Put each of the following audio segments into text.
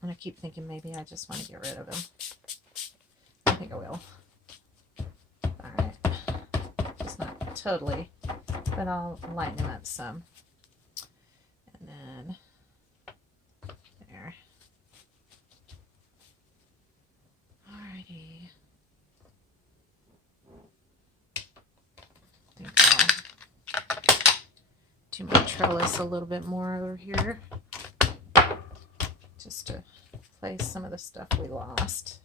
And I keep thinking maybe I just want to get rid of him. I think I will. Alright. Just not totally, but I'll lighten him up some. And then there. Alrighty. I think I'll do my trellis a little bit more over here. Just to place some of the stuff we lost.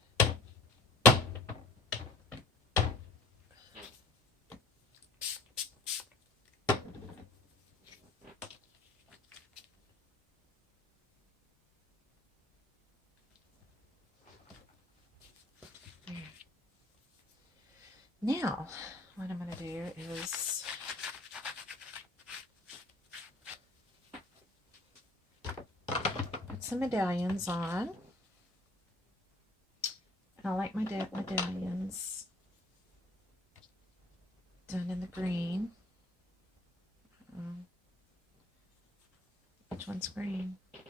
Now, what I'm going to do is put some medallions on. And I like my medallions done in the green. Which one's green? Okay,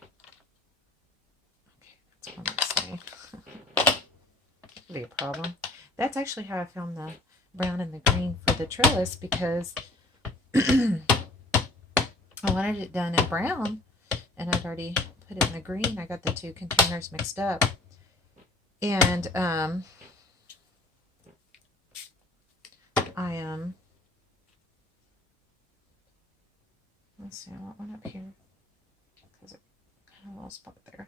that's one that's saying. Could be a problem. That's actually how I found the brown and the green for the trellis, because I wanted it done in brown and I'd already put it in the green. I got the two containers mixed up. And let's see, I want one up here because it kind of a little spot there.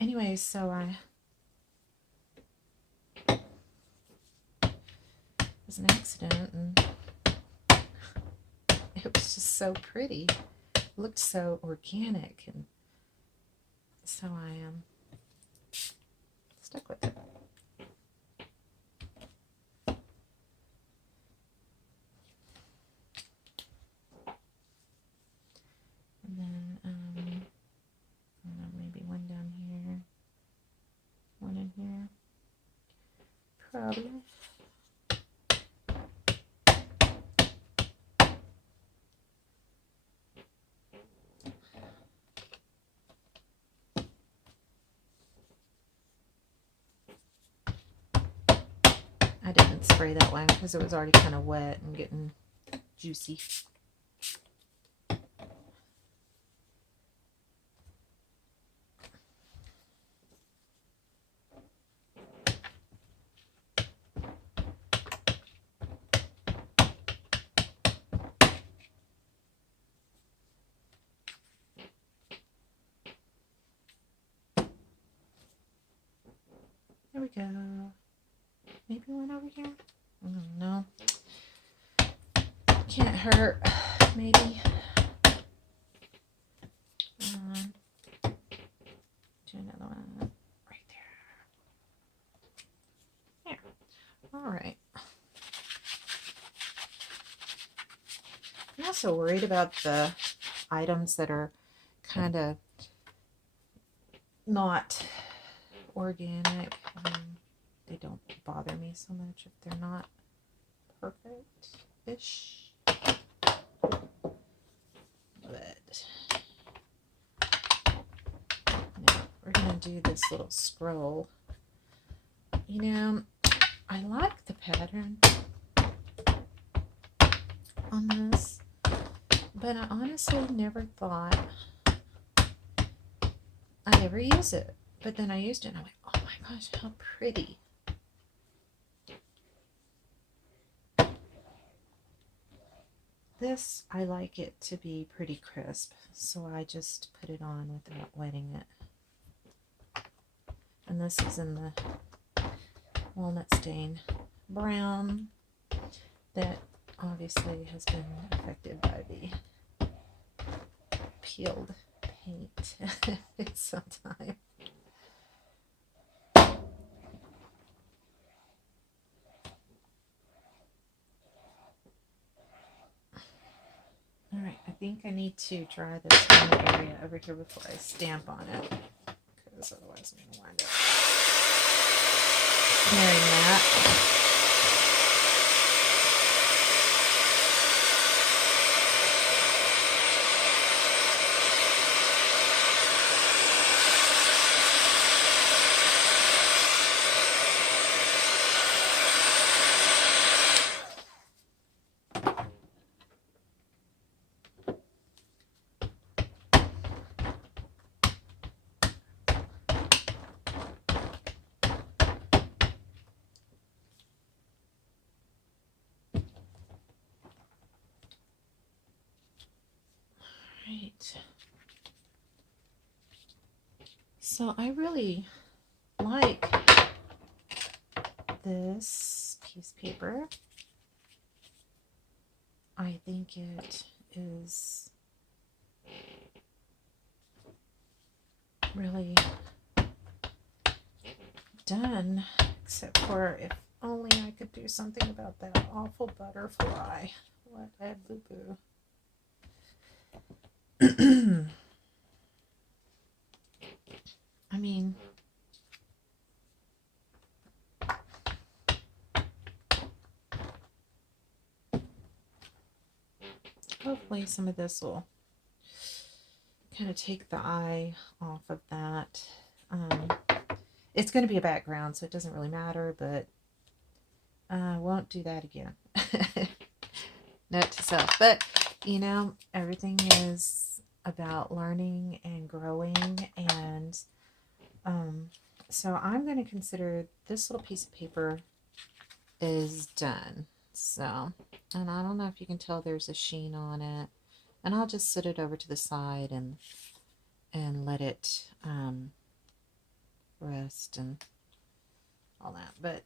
Anyway, so it was an accident, and it was just so pretty. It looked so organic, and so I stuck with it. And then I don't know, maybe one down here, one in here, probably. I didn't spray that one because it was already kind of wet and getting juicy. There we go. Maybe one over here? I don't know. Can't hurt. Maybe. Do another one right there. There. Alright. I'm also worried about the items that are kind of not organic. They don't bother me so much if they're not perfect-ish. But now we're going to do this little scroll. You know, I like the pattern on this, but I honestly never thought I'd ever use it. But then I used it and I went, oh my gosh, how pretty. This, I like it to be pretty crisp, so I just put it on without wetting it. And this is in the walnut stain brown that obviously has been affected by the peeled paint sometime. Alright, I think I need to dry this one area over here before I stamp on it, because otherwise I'm going to wind up smearing that. So I really like this piece of paper. I think it is really done, except for if only I could do something about that awful butterfly. What a boo-boo. I mean, hopefully some of this will kind of take the eye off of that. It's going to be a background, so it doesn't really matter, but I won't do that again. Note to self. But, you know, everything is about learning and growing, and so I'm going to consider this little piece of paper is done. So, and I don't know if you can tell there's a sheen on it, and I'll just set it over to the side and let it rest and all that. But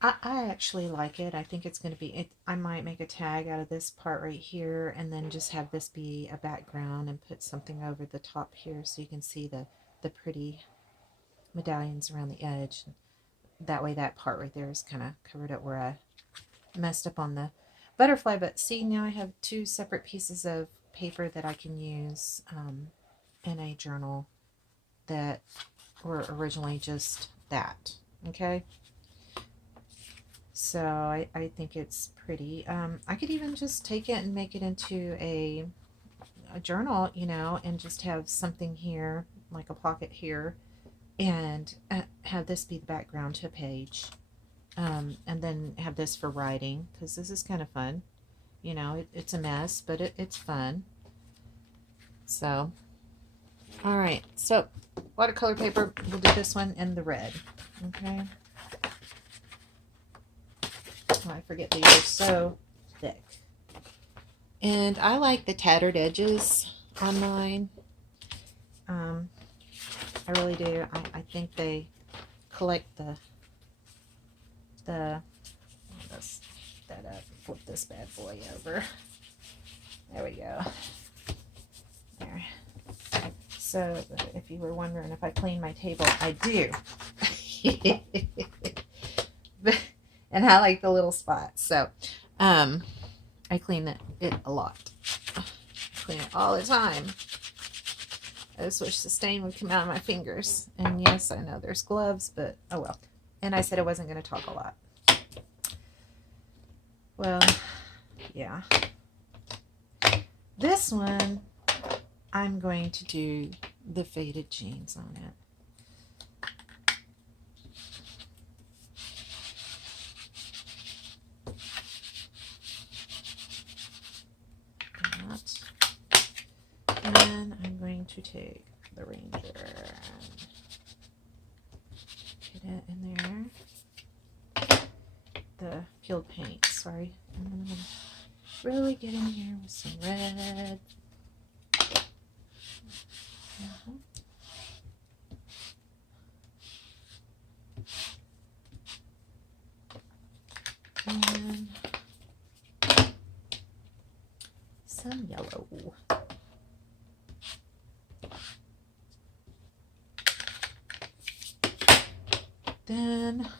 I actually like it. I think it's going to be it. I might make a tag out of this part right here and then just have this be a background and put something over the top here so you can see the pretty medallions around the edge. That way that part right there is kind of covered up where I messed up on the butterfly. But see, now I have two separate pieces of paper that I can use in a journal that were originally just that. Okay. So I think it's pretty. I could even just take it and make it into a journal, you know, and just have something here, like a pocket here, and have this be the background to a page. And then have this for writing, because this is kind of fun. You know, it's a mess, but it's fun. So, all right. So, watercolor paper, we'll do this one in the red. Okay. Oh, I forget these are so thick. And I like the tattered edges on mine. I really do. I think they collect let's that up, flip this bad boy over. There we go. There. So if you were wondering if I clean my table, I do. And I like the little spots. So I clean it a lot. I clean it all the time. I just wish the stain would come out of my fingers. And yes, I know there's gloves, but oh well. And I said I wasn't going to talk a lot. Well, yeah. This one, I'm going to do the faded jeans on it. And I'm going to take the Ranger and get it in there. The peeled paint, sorry. And then I'm going to really get in here with some red. And some yellow. Then I'm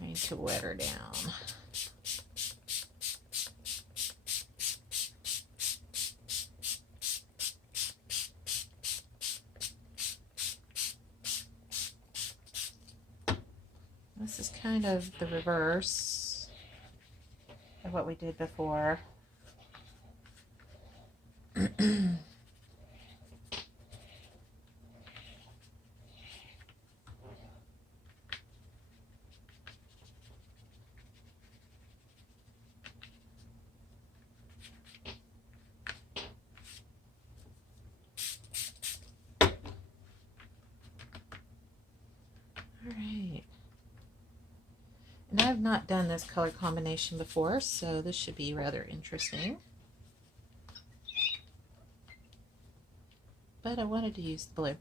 going to wet her down. This is kind of the reverse of what we did before. Alright. And I've not done this color combination before, so this should be rather interesting. but I wanted to use the blue.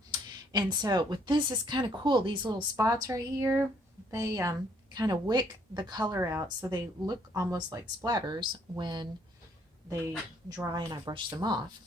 And so with this, it's kind of cool. These little spots right here, they kind of wick the color out so they look almost like splatters when they dry and I brush them off.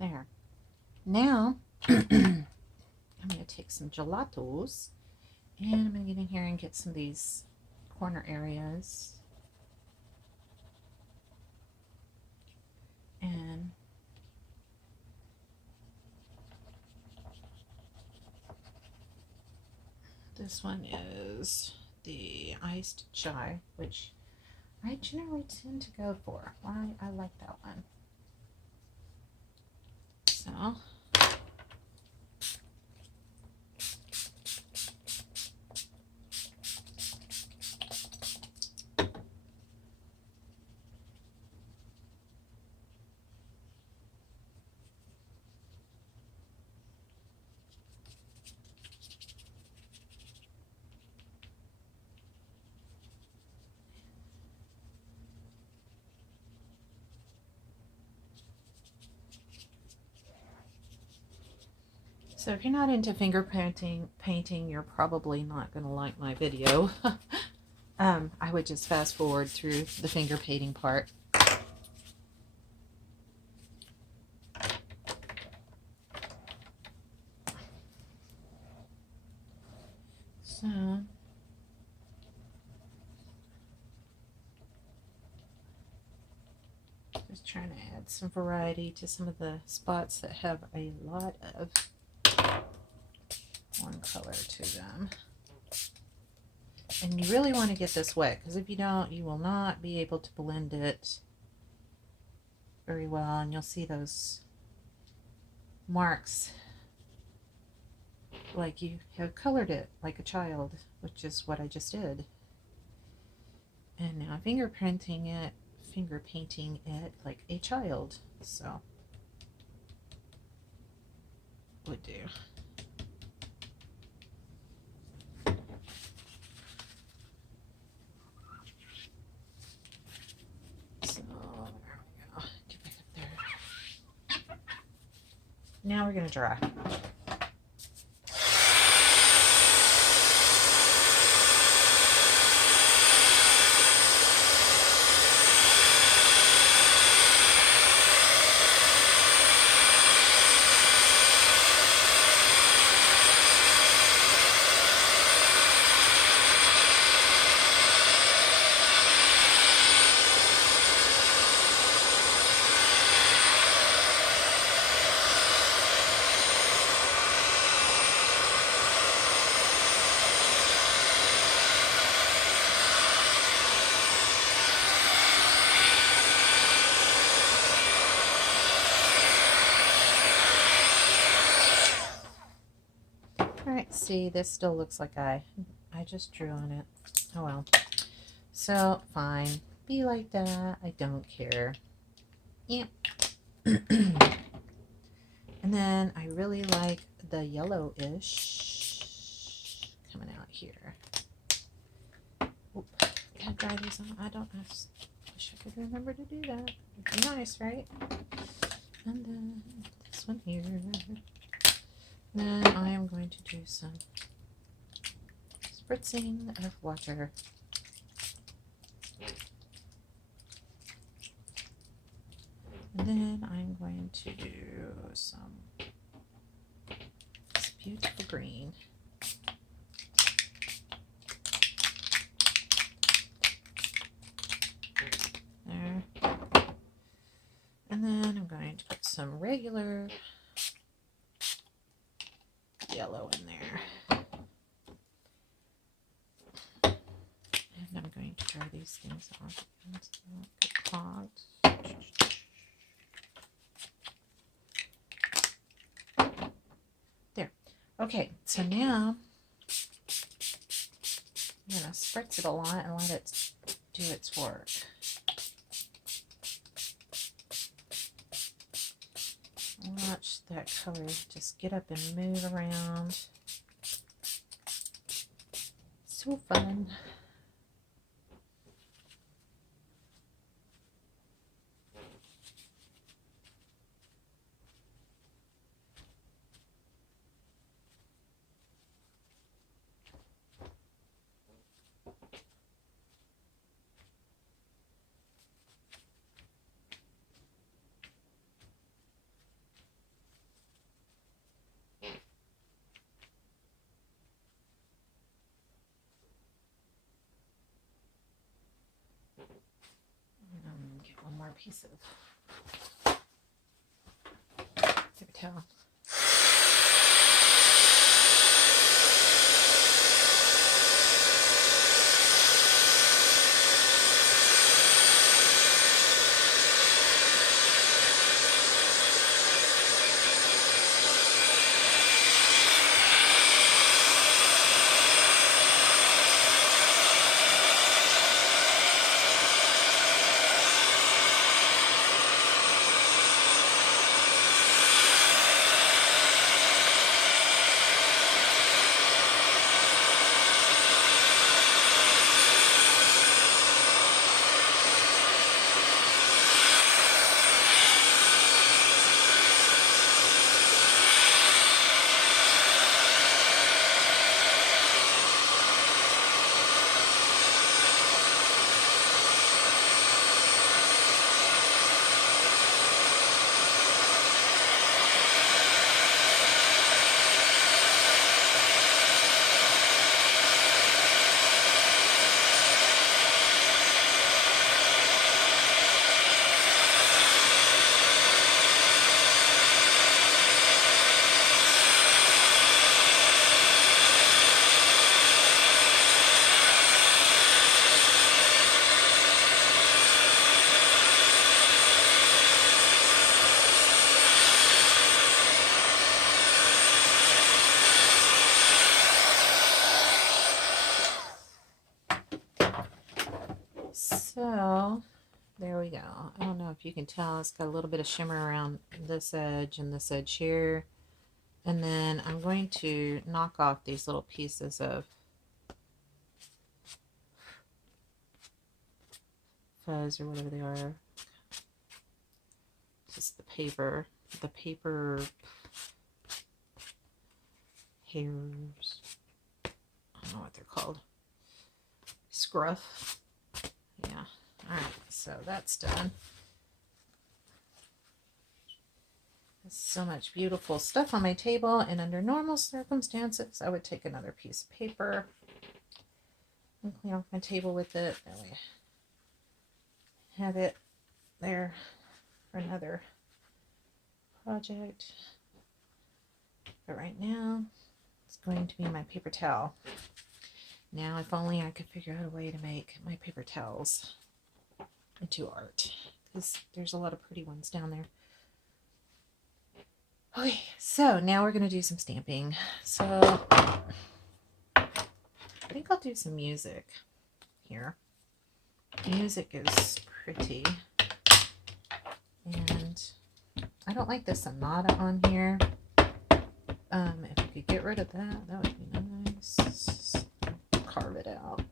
There. Now, I'm going to take some gelatos and I'm going to get in here and get some of these corner areas. And this one is the iced chai, which I generally tend to go for. I like that one. So So if you're not into painting, you're probably not going to like my video. I would just fast forward through the finger painting part. So just trying to add some variety to some of the spots that have a lot of one color to them. And you really want to get this wet, because if you don't, you will not be able to blend it very well, and you'll see those marks like you have colored it like a child, which is what I just did. And now finger painting it like a child, so would do. So there we go. Get back up there. Now we're gonna dry. Alright, see, this still looks like I just drew on it. Oh well. So, fine. be like that. I don't care. Yeah. And then I really like the yellowish coming out here. Oop. Can I dry these on? I don't know. I wish I could remember to do that. It'd be nice, right? And then this one here. Then I am going to do some spritzing of water. And then I'm going to do some this beautiful green. There. And then I'm going to put some regular yellow in there. And I'm going to dry these things off again so they won't get clogged. There. Okay, so now I'm going to spritz it a lot and let it do its work. Watch that color just get up and move around. So fun. Get one more piece of paper towel. So there we go. I don't know if you can tell, it's got a little bit of shimmer around this edge and this edge here. And then I'm going to knock off these little pieces of fuzz or whatever they are. Just the paper hairs. I don't know what they're called. Scruff. Yeah. Alright, so that's done. There's so much beautiful stuff on my table, and under normal circumstances, I would take another piece of paper and clean off my table with it. That way I have it there for another project. But right now, it's going to be my paper towel. Now, if only I could figure out a way to make my paper towels into art, because there's a lot of pretty ones down there. Okay, so now we're going to do some stamping. So I think I'll do some music here. music is pretty. And I don't like the sonata on here. If you could get rid of that, that would be nice. Carve it out.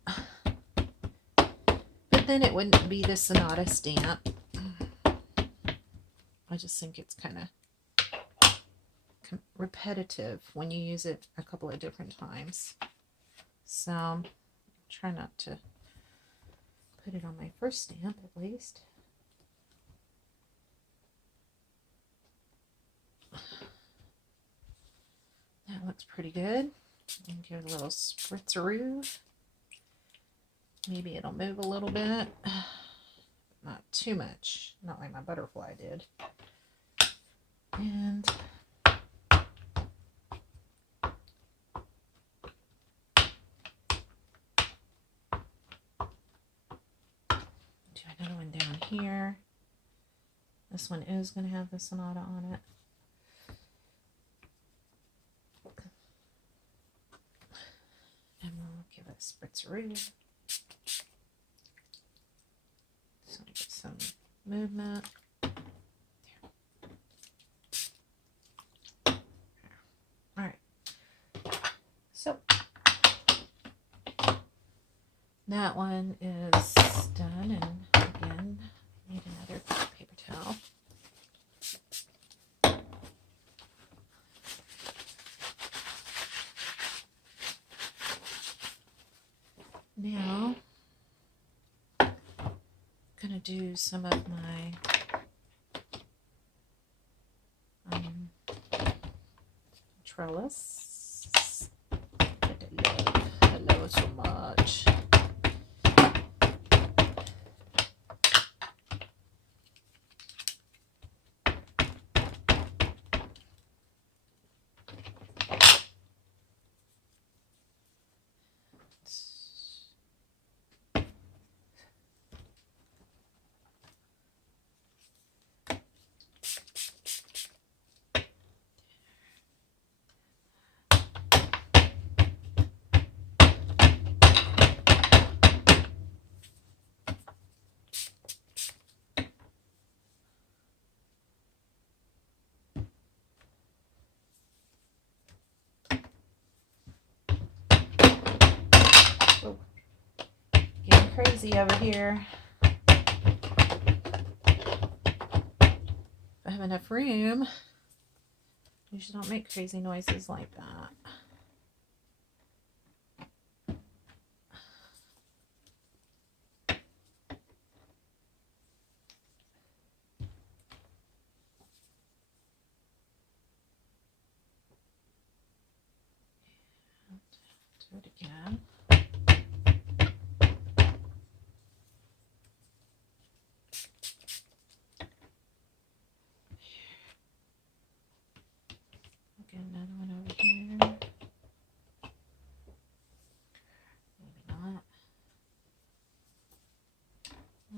But then it wouldn't be the sonata stamp. I just think it's kind of repetitive when you use it a couple of different times. So try not to put it on my first stamp at least. That looks pretty good. And give it a little spritzeroo. Maybe it'll move a little bit. Not too much. Not like my butterfly did. And do another one down here. This one is going to have the sonata on it. And we'll give it a spritzeroo. So get some movement. All right. So that one is done, and again, I need another paper towel. Now, I'm gonna do some of my trellis that I love so much. Getting crazy over here. If I have enough room, you should not make crazy noises like that. Do it again. Get another one over here. Maybe not.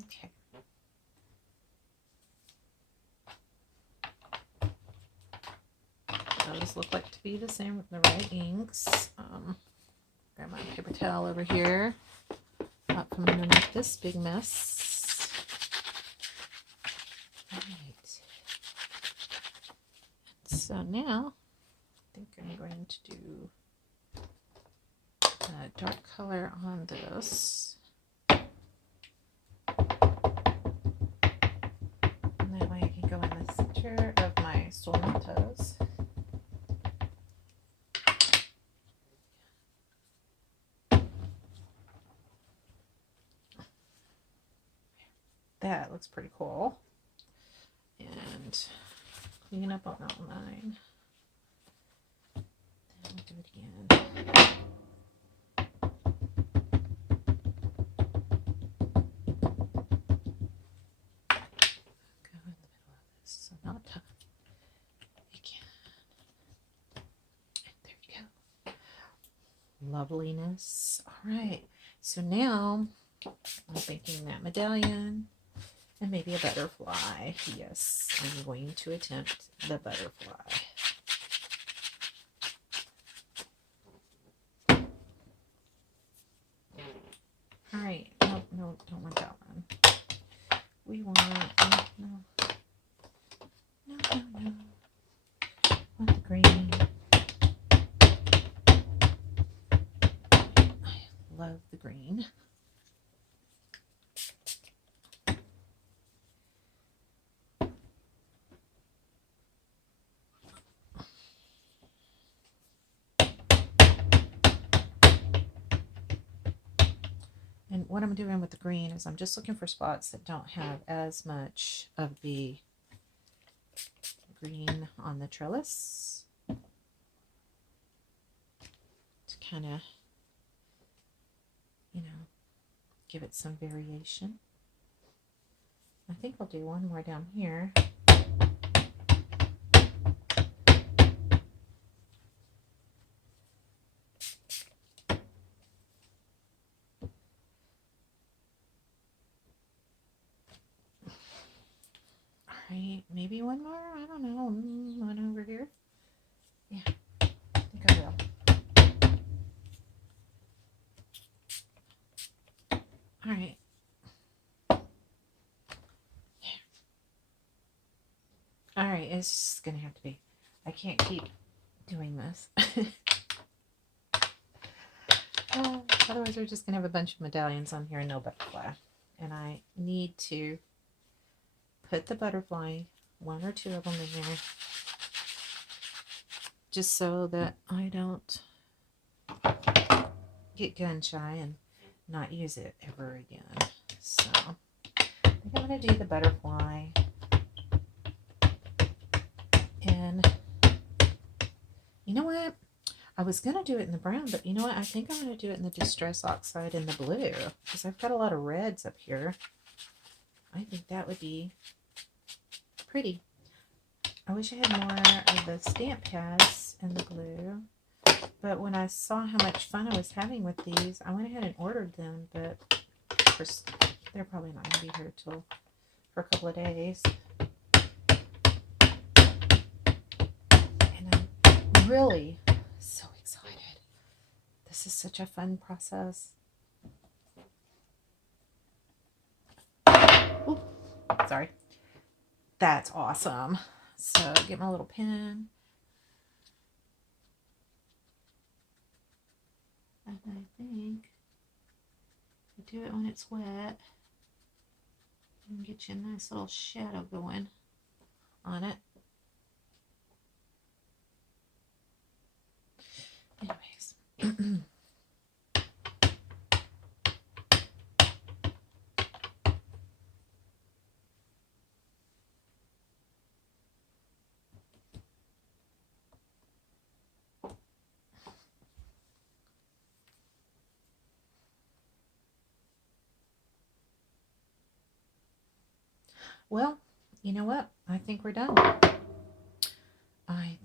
Okay. Those look like to be the same with the right inks. Grab my paper towel over here. Out from underneath this big mess. All right. So now, I think I'm going to do a dark color on this. And that way I can go in the center of my sonatas. That looks pretty cool. And clean up on outline. Then we'll do it again. Go in the middle of this sonata again. And there you go. Loveliness. All right. So now I'm making that medallion. And maybe a butterfly. Yes, I'm going to attempt the butterfly. All right, now no, don't want that one. We want, no. Want the green. I love the green. And what I'm doing with the green is I'm just looking for spots that don't have as much of the green on the trellis to kind of, you know, give it some variation. I think I'll do one more down here. Right, maybe one more. I don't know. One over here. Yeah, I think I will. All right. Yeah. All right, it's just gonna have to be. I can't keep doing this. Otherwise, we're just gonna have a bunch of medallions on here and no butterfly. And I need to put the butterfly, one or two of them in there, just so that I don't get gun shy and not use it ever again. So I think I'm going to do the butterfly. And you know what? I was going to do it in the brown, but you know what? I think I'm going to do it in the Distress Oxide in the blue, because I've got a lot of reds up here. I think that would be pretty. I wish I had more of the stamp pads in the blue, but when I saw how much fun I was having with these, I went ahead and ordered them, but of course they're probably not going to be here till for a couple of days. And I'm really so excited. This is such a fun process. Ooh, sorry. That's awesome. So get my little pen. And I think you do it when it's wet. And get you a nice little shadow going on it. Anyways. Well, you know what? I think we're done. I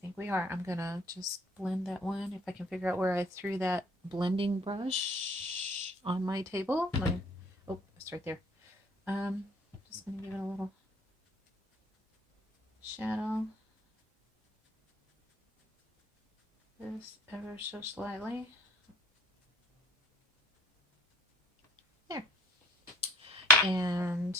think we are. I'm gonna just blend that one. If I can figure out where I threw that blending brush on my table. Oh, it's right there. Just gonna give it a little shadow. Just ever so slightly. There. And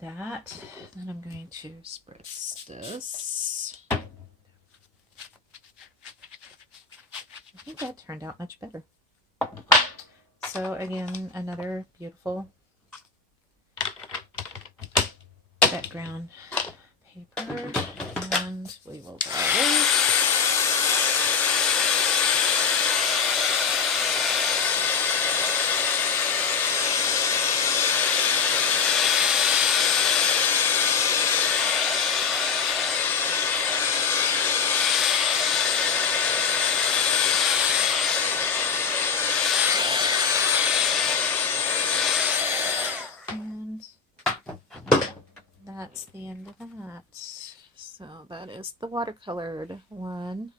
that. Then I'm going to spritz this. I think that turned out much better. So again, another beautiful background paper, and we will go away. That's the end of that. So that is the watercolored one.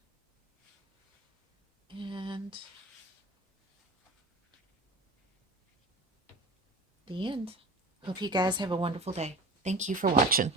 And the end. Hope you guys have a wonderful day. Thank you for watching.